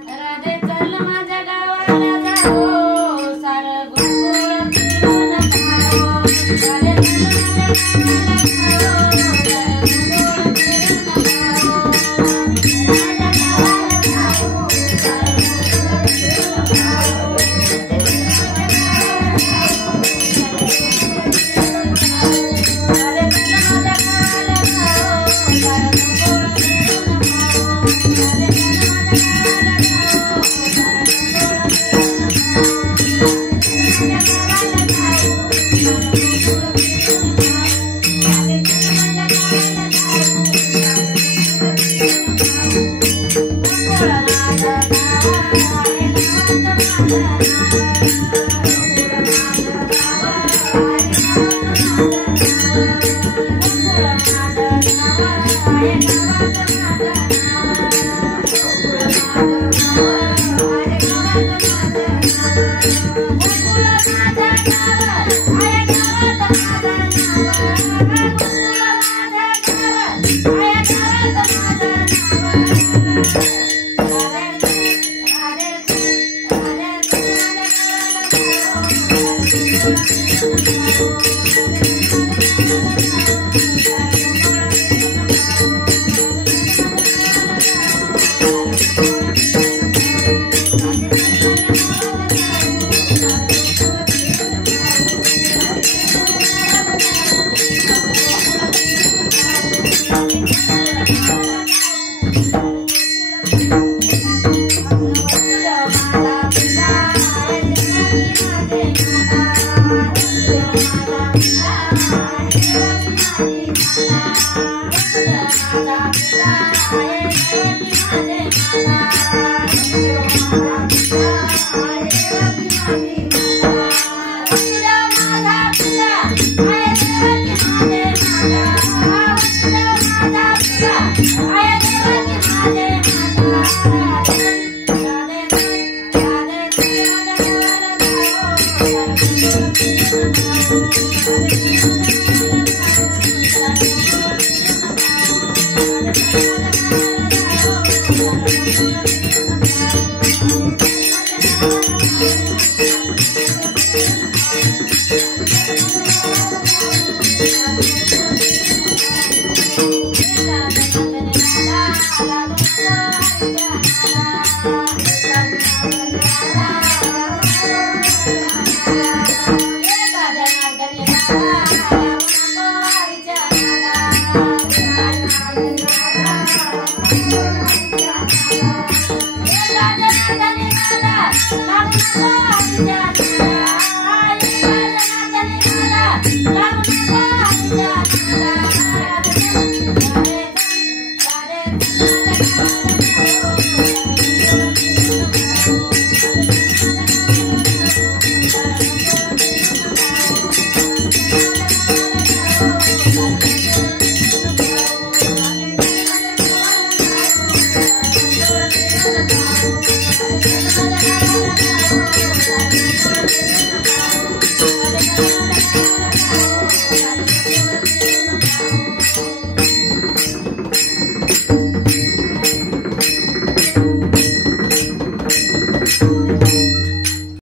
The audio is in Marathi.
राधे चल माझ्या गावाला जाऊ सार गोकुळ फिरून पाहू राधे चल माझ्या गावाला जाऊ सार गोकुळ फिरून पाहू माझ्या गावाला जाऊ सार गोकुळ फिरून पाहू राधे चल माझ्या गावाला जाऊ सार गोकुळ फिरून पाहू राधे चल Hãy subscribe cho kênh Ghiền Mì Gõ để không bỏ lỡ